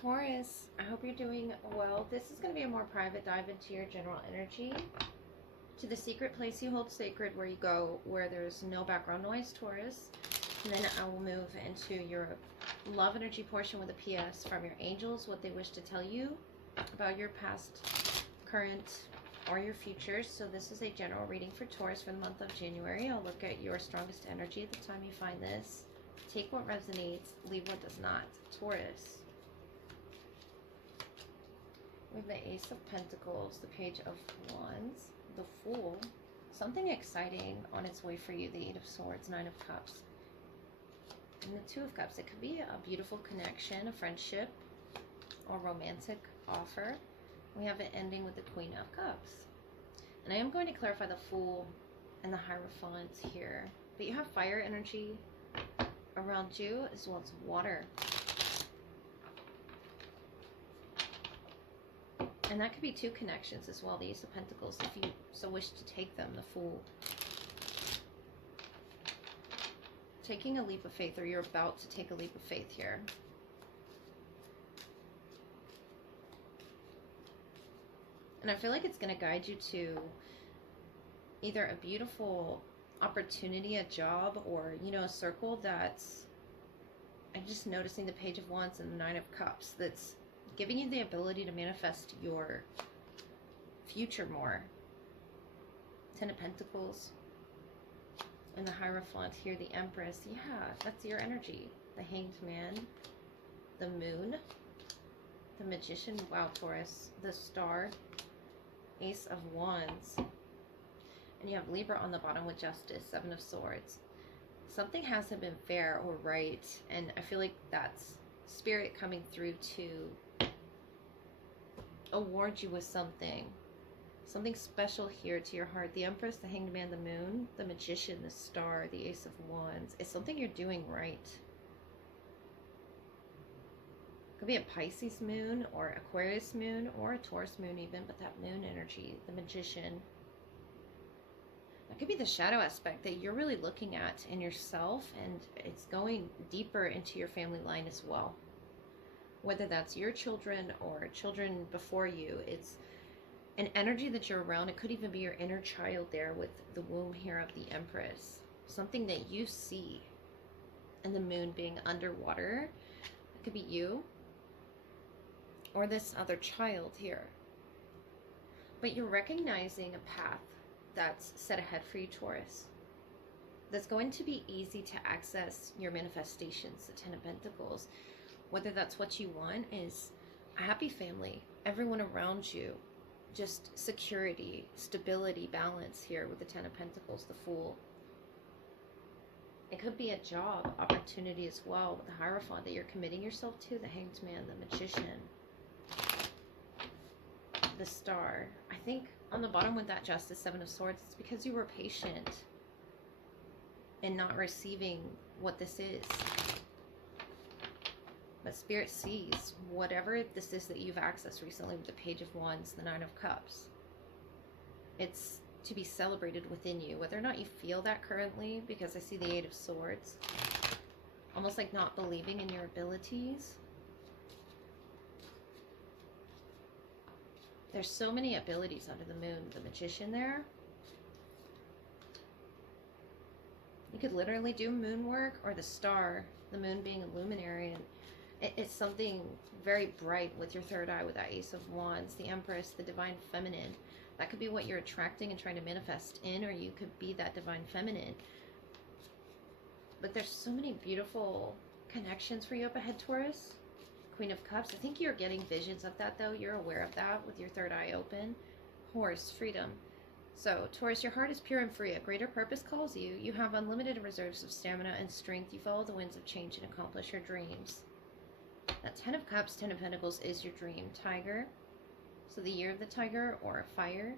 Taurus, I hope you're doing well. This is going to be a more private dive into your general energy. To the secret place you hold sacred, where you go, where there's no background noise, Taurus. And then I will move into your love energy portion with a PS from your angels, what they wish to tell you about your past, current, or your future. So this is a general reading for Taurus for the month of January. I'll look at your strongest energy at the time you find this. Take what resonates, leave what does not. Taurus. We have the Ace of Pentacles, the Page of Wands, the Fool, something exciting on its way for you, the Eight of Swords, Nine of Cups, and the Two of Cups. It could be a beautiful connection, a friendship, or romantic offer. We have it ending with the Queen of Cups. And I am going to clarify the Fool and the Hierophant here. But you have fire energy around you as well as water. And that could be two connections as well, the Ace of Pentacles, if you so wish to take them, the Fool. Taking a leap of faith, or you're about to take a leap of faith here. And I feel like it's going to guide you to either a beautiful opportunity, a job, or, you know, a circle that's, I'm just noticing the Page of Wands and the Nine of Cups, that's giving you the ability to manifest your future more. Ten of Pentacles and the Hierophant here, the Empress. Yeah, that's your energy. The Hanged Man, the Moon, the Magician. Wow, Taurus. The Star, Ace of Wands. And you have Libra on the bottom with Justice, Seven of Swords. Something hasn't been fair or right, and I feel like that's Spirit coming through to award you with something special here to your heart. The Empress, the Hanged Man, the Moon, the Magician, the Star, the Ace of Wands. It's something you're doing right. Could be a Pisces moon or Aquarius moon or a Taurus moon even, but that moon energy, the Magician. That could be the shadow aspect that you're really looking at in yourself, and it's going deeper into your family line as well. Whether that's your children or children before you, it's an energy that you're around. It could even be your inner child there with the womb here of the Empress. Something that you see. And the moon being underwater. It could be you or this other child here. But you're recognizing a path that's set ahead for you, Taurus. That's going to be easy to access your manifestations, the Ten of Pentacles. Whether that's what you want is a happy family, everyone around you, just security, stability, balance here with the Ten of Pentacles, the Fool. It could be a job opportunity as well with the Hierophant that you're committing yourself to, the Hanged Man, the Magician, the Star. I think on the bottom with that Justice, Seven of Swords, it's because you were patient in not receiving what this is. But Spirit sees whatever this is that you've accessed recently with the Page of Wands, the Nine of Cups. It's to be celebrated within you, whether or not you feel that currently, because I see the Eight of Swords. Almost like not believing in your abilities. There's so many abilities under the moon, the Magician there. You could literally do moon work, or the Star, the moon being a luminary, and it's something very bright with your third eye with that Ace of Wands, the Empress, the Divine Feminine. That could be what you're attracting and trying to manifest in, or you could be that Divine Feminine. But there's so many beautiful connections for you up ahead, Taurus. Queen of Cups. I think you're getting visions of that, though. You're aware of that with your third eye open. Horse, freedom. So, Taurus, your heart is pure and free. A greater purpose calls you. You have unlimited reserves of stamina and strength. You follow the winds of change and accomplish your dreams. That Ten of Cups, Ten of Pentacles is your dream. Tiger. So the year of the tiger, or fire.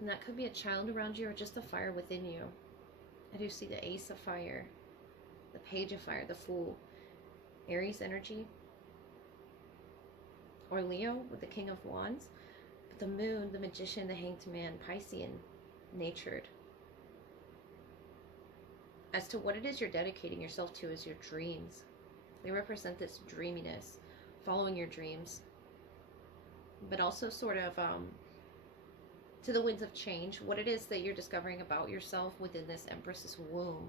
And that could be a child around you or just the fire within you. I do see the Ace of Fire, the Page of Fire, the Fool. Aries energy. Or Leo with the King of Wands. But the Moon, the Magician, the Hanged Man, Piscean natured. As to what it is you're dedicating yourself to as your dreams. They represent this dreaminess, following your dreams, but also sort of to the winds of change, what it is that you're discovering about yourself within this Empress's womb.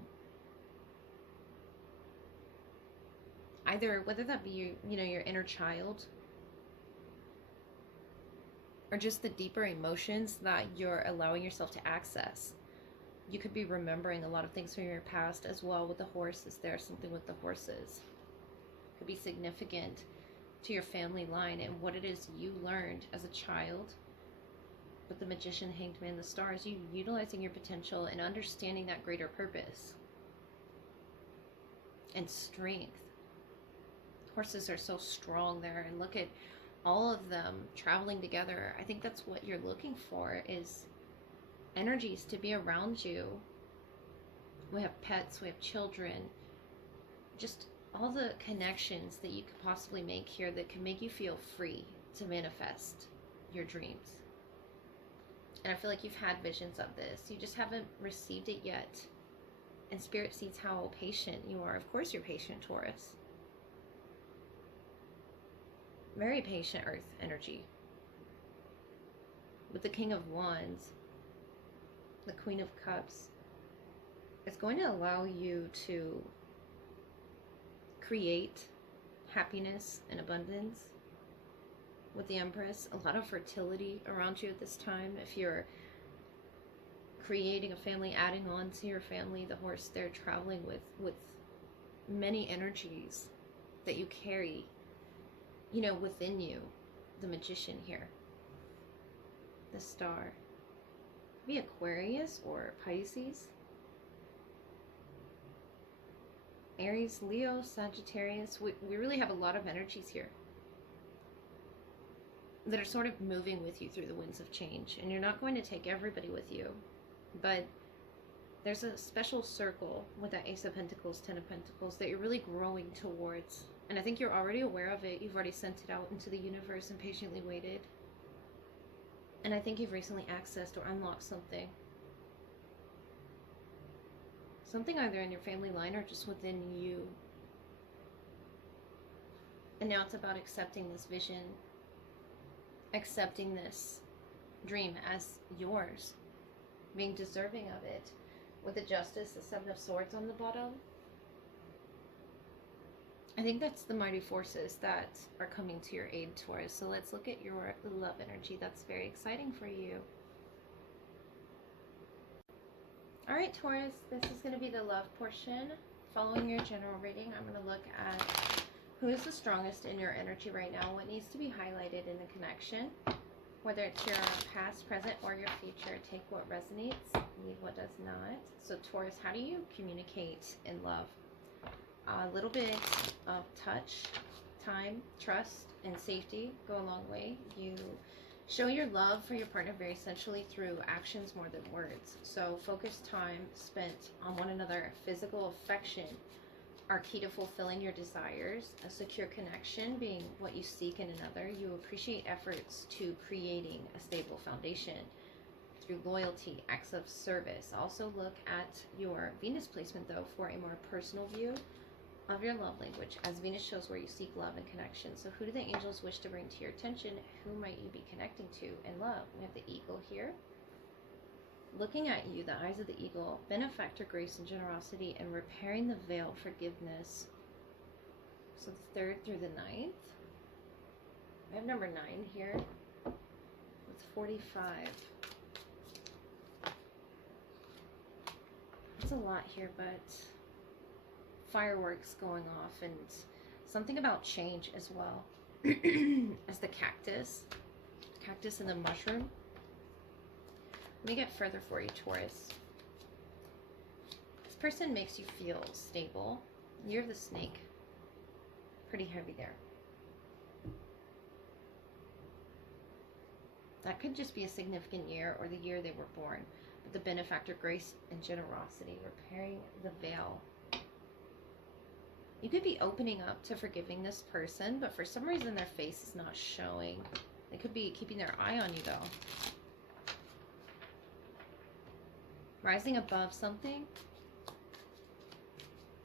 Either, whether that be, you know, your inner child, or just the deeper emotions that you're allowing yourself to access. You could be remembering a lot of things from your past as well with the horses there, something with the horses. Could be significant to your family line and what it is you learned as a child. With the Magician, Hanged Man, the Stars, you utilizing your potential and understanding that greater purpose. And strength. Horses are so strong there, and look at all of them traveling together. I think that's what you're looking for, is energies to be around you. We have pets, we have children, just all the connections that you could possibly make here that can make you feel free to manifest your dreams. And I feel like you've had visions of this, you just haven't received it yet. And Spirit sees how patient you are. Of course you're patient, Taurus. Very patient Earth energy. With the King of Wands, the Queen of Cups, it's going to allow you to create happiness and abundance. With the Empress, a lot of fertility around you at this time. If you're creating a family, adding on to your family, the horse there traveling with many energies that you carry, you know, within you. The Magician here, the Star, be Aquarius or Pisces, Aries, Leo, Sagittarius. We really have a lot of energies here that are sort of moving with you through the winds of change. And you're not going to take everybody with you, but there's a special circle with that Ace of Pentacles, Ten of Pentacles, that you're really growing towards. And I think you're already aware of it. You've already sent it out into the universe and patiently waited. And I think you've recently accessed or unlocked something. Something either in your family line or just within you. And now it's about accepting this vision, accepting this dream as yours, being deserving of it. With the Justice, the Seven of Swords on the bottom, I think that's the mighty forces that are coming to your aid, Taurus. So let's look at your love energy. That's very exciting for you. All right, Taurus, this is going to be the love portion. Following your general reading, I'm going to look at who is the strongest in your energy right now, what needs to be highlighted in the connection, whether it's your past, present, or your future. Take what resonates, leave what does not. So Taurus, how do you communicate in love? A little bit of touch, time, trust, and safety go a long way. You show your love for your partner very essentially through actions more than words. So focused time spent on one another, physical affection are key to fulfilling your desires. A secure connection being what you seek in another. You appreciate efforts to creating a stable foundation through loyalty, acts of service. Also look at your Venus placement though for a more personal view of your love language, as Venus shows where you seek love and connection. So who do the angels wish to bring to your attention? Who might you be connecting to in love? We have the Eagle here. Looking at you, the eyes of the Eagle, benefactor, grace, and generosity, and repairing the veil, forgiveness. So the 3rd through the 9th. I have number 9 here with 45. It's a lot here, but fireworks going off and something about change as well. As the cactus and the mushroom. Let me get further for you, Taurus. This person makes you feel stable. You're the Snake. Pretty heavy there. That could just be a significant year or the year they were born. But the benefactor, grace, and generosity, repairing the veil. You could be opening up to forgiving this person, but for some reason their face is not showing. They could be keeping their eye on you though. Rising above something.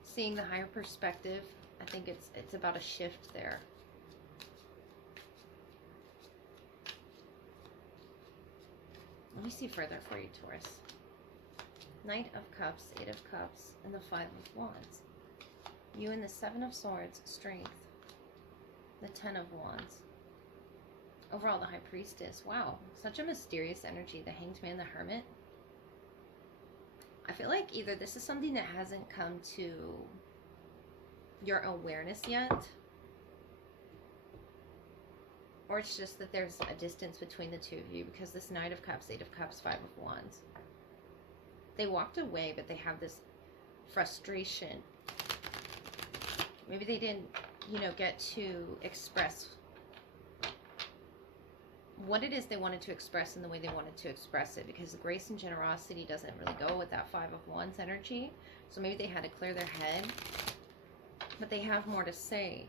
Seeing the higher perspective I think it's about a shift there. Let me see further for you, Taurus. Knight of Cups, Eight of Cups, and the Five of Wands. You and the Seven of Swords, Strength. The Ten of Wands. Overall, the High Priestess. Wow, such a mysterious energy. The Hanged Man, the Hermit. I feel like either this is something that hasn't come to your awareness yet, or it's just that there's a distance between the two of you, because this Knight of Cups, Eight of Cups, Five of Wands. They walked away, but they have this frustration. Maybe they didn't, you know, get to express what it is they wanted to express in the way they wanted to express it, because the grace and generosity doesn't really go with that Five of Wands energy. So maybe they had to clear their head, but they have more to say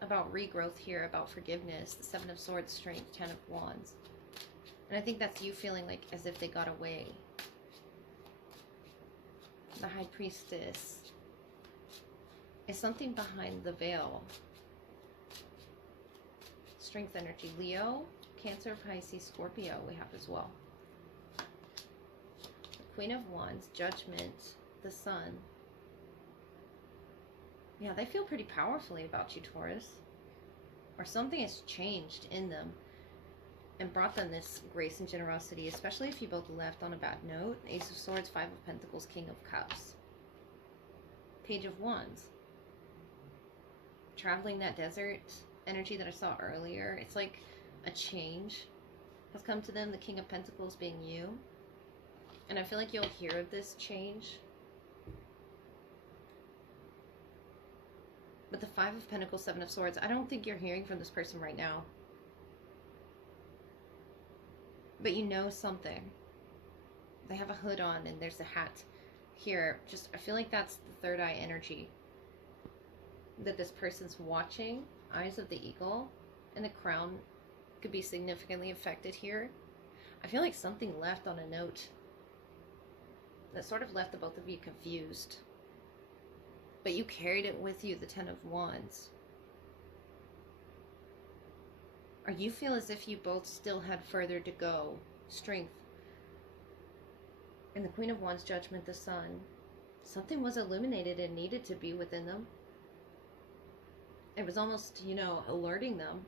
about regrowth here, about forgiveness. The Seven of Swords, Strength, Ten of Wands. And I think that's you feeling like as if they got away. The High Priestess is something behind the veil. Strength energy. Leo, Cancer, Pisces, Scorpio we have as well. The Queen of Wands, Judgment, the Sun. Yeah, they feel pretty powerfully about you, Taurus. Or something has changed in them and brought them this grace and generosity, especially if you both left on a bad note. Ace of Swords, Five of Pentacles, King of Cups. Page of Wands. Traveling that desert energy that I saw earlier. It's like a change has come to them. The King of Pentacles being you. And I feel like you'll hear of this change. But the Five of Pentacles, Seven of Swords, I don't think you're hearing from this person right now. But you know something. They have a hood on and there's a hat here. Just, I feel like that's the third eye energy that this person's watching. Eyes of the eagle and the crown could be significantly affected here. I feel like something left on a note that sort of left the both of you confused. But you carried it with you, the Ten of Wands. Or you feel as if you both still had further to go. Strength. And the Queen of Wands, Judgment, the Sun. Something was illuminated and needed to be within them. It was almost, you know, alerting them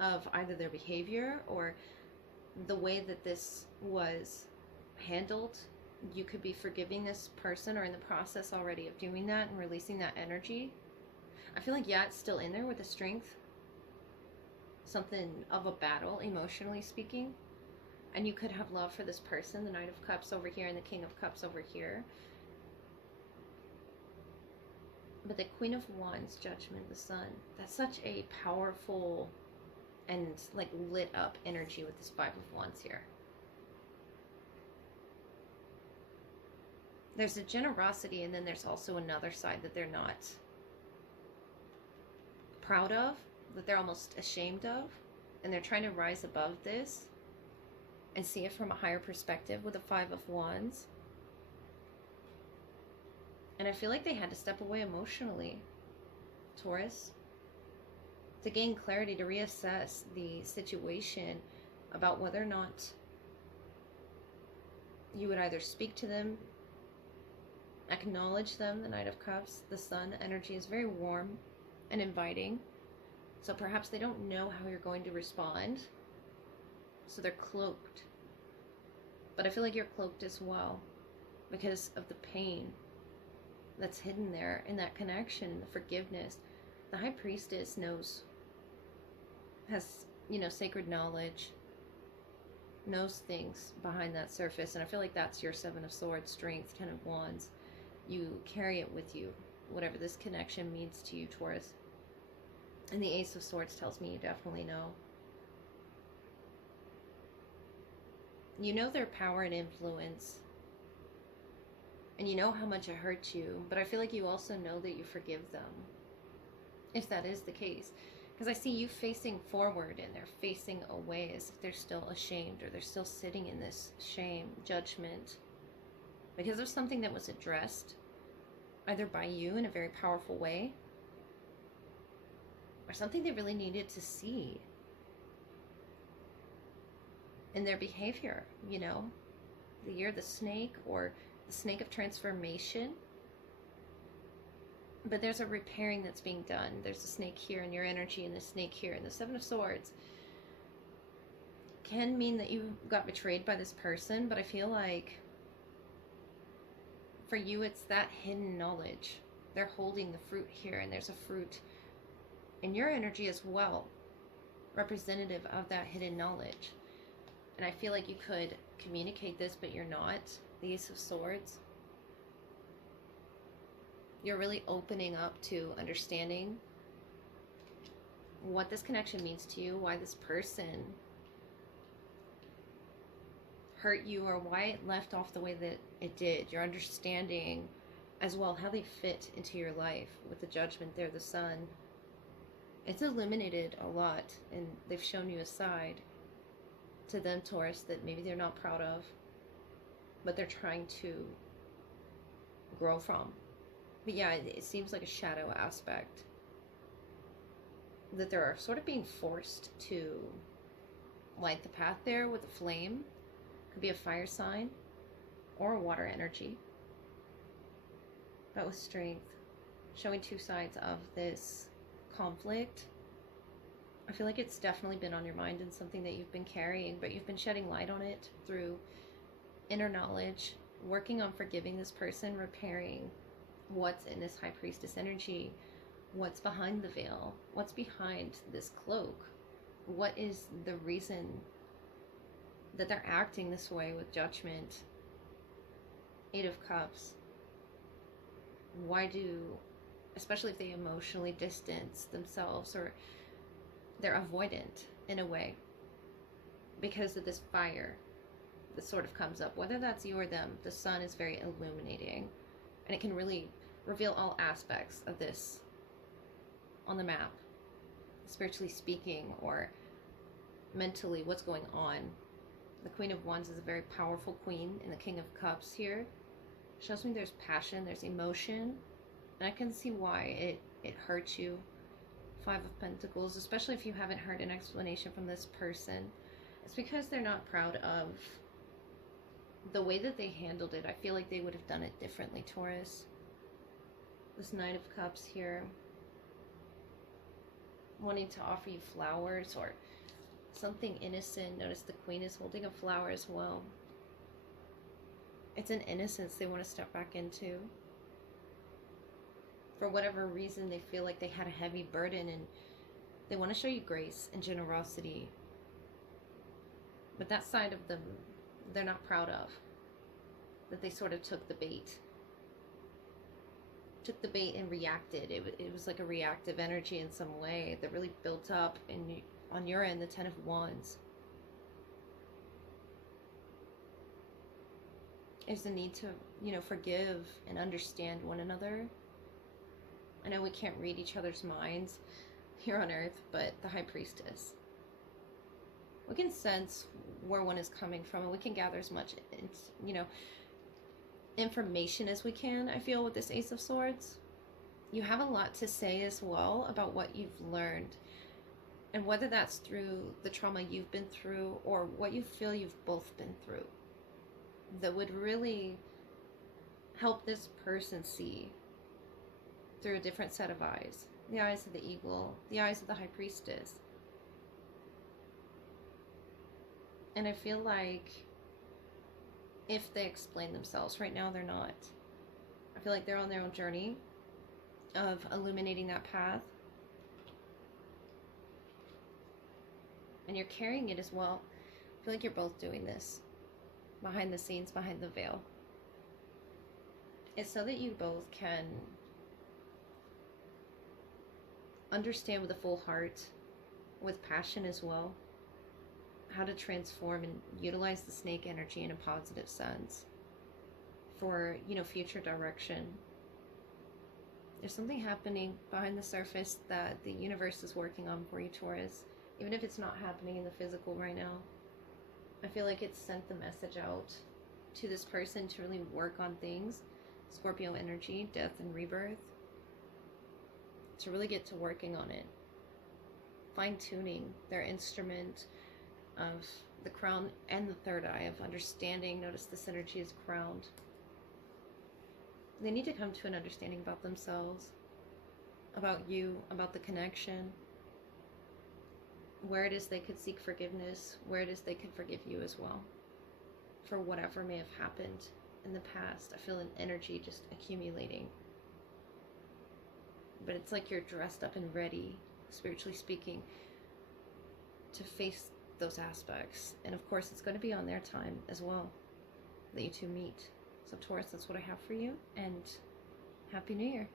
of either their behavior or the way that this was handled. You could be forgiving this person or in the process already of doing that and releasing that energy. I feel like, yeah, it's still in there with the Strength. Something of a battle, emotionally speaking. And you could have love for this person, the Knight of Cups over here and the King of Cups over here. But the Queen of Wands, Judgment, the Sun. That's such a powerful and like lit up energy with this Five of Wands here. There's a generosity, and then there's also another side that they're not proud of, that they're almost ashamed of, and they're trying to rise above this and see it from a higher perspective with the Five of Wands. And I feel like they had to step away emotionally, Taurus, to gain clarity, to reassess the situation about whether or not you would either speak to them, acknowledge them. The Knight of Cups, the Sun energy is very warm and inviting. So perhaps they don't know how you're going to respond. So they're cloaked. But I feel like you're cloaked as well because of the pain that's hidden there in that connection, the forgiveness. The High Priestess has, you know, sacred knowledge, knows things behind that surface. And I feel like that's your Seven of Swords, Strength, Ten of Wands. You carry it with you, whatever this connection means to you, Taurus. And the Ace of Swords tells me you definitely know. You know their power and influence. And you know how much it hurt you. But I feel like you also know that you forgive them. If that is the case. Because I see you facing forward and they're facing away as if they're still ashamed or they're still sitting in this shame, judgment. Because of something that was addressed either by you in a very powerful way or something they really needed to see in their behavior, you know? The year of the snake, or the snake of transformation. But there's a repairing that's being done. There's a snake here in your energy, and the snake here, and the Seven of Swords can mean that you got betrayed by this person, but I feel like for you it's that hidden knowledge. They're holding the fruit here, and there's a fruit in your energy as well, representative of that hidden knowledge. And I feel like you could communicate this, but you're not. The Ace of Swords. You're really opening up to understanding what this connection means to you, why this person hurt you, or why it left off the way that it did. You're understanding as well how they fit into your life. With the Judgment there, the Sun. It's illuminated a lot, and they've shown you a side to them, Taurus, that maybe they're not proud of, but they're trying to grow from. But yeah, it seems like a shadow aspect, that they're sort of being forced to light the path there with a flame. Could be a fire sign or a water energy, but with strength, showing two sides of this conflict. I feel like it's definitely been on your mind and something that you've been carrying, but you've been shedding light on it through inner knowledge, working on forgiving this person, repairing what's in this High Priestess energy, what's behind the veil, what's behind this cloak, what is the reason that they're acting this way with Judgment, Eight of Cups. Why do, especially if they emotionally distance themselves, or they're avoidant in a way because of this fire that sort of comes up, whether that's you or them. The Sun is very illuminating, and it can really reveal all aspects of this on the map, spiritually speaking, or mentally, what's going on. The Queen of Wands is a very powerful queen, and the King of Cups here shows me there's passion, there's emotion, and I can see why it hurts you. Five of Pentacles, especially if you haven't heard an explanation from this person. It's because they're not proud of the way that they handled it. I feel like they would have done it differently, Taurus. This Knight of Cups here, wanting to offer you flowers or something innocent. Notice the Queen is holding a flower as well. It's an innocence they want to step back into. For whatever reason, they feel like they had a heavy burden, and they want to show you grace and generosity. But that side of them, they're not proud of. That they sort of took the bait. Took the bait and reacted. It was like a reactive energy in some way that really built up on your end, the Ten of Wands. There's a need to, forgive and understand one another. I know we can't read each other's minds here on Earth, but the High Priestess, we can sense where one is coming from, and we can gather as much, information as we can. I feel with this Ace of Swords, you have a lot to say as well about what you've learned, and whether that's through the trauma you've been through or what you feel you've both been through, that would really help this person see through a different set of eyes. The eyes of the Eagle, the eyes of the High Priestess. And I feel like if they explain themselves, right now they're not. I feel like they're on their own journey of illuminating that path. And you're carrying it as well. I feel like you're both doing this behind the scenes, behind the veil. It's so that you both can understand with a full heart, with passion as well, how to transform and utilize the snake energy in a positive sense for, future direction. There's something happening behind the surface that the universe is working on for you, Taurus. Even if it's not happening in the physical right now, I feel like it's sent the message out to this person to really work on things. Scorpio energy, death and rebirth. To really get to working on it. fine-tuning their instrument of the crown and the third eye of understanding. Notice this energy is crowned. They need to come to an understanding about themselves, about you, about the connection, where it is they could seek forgiveness, where it is they could forgive you as well for whatever may have happened in the past. I feel an energy just accumulating. But it's like you're dressed up and ready, spiritually speaking, to face those aspects. And of course, it's going to be on their time as well that you two meet. So Taurus, that's what I have for you. And Happy New Year.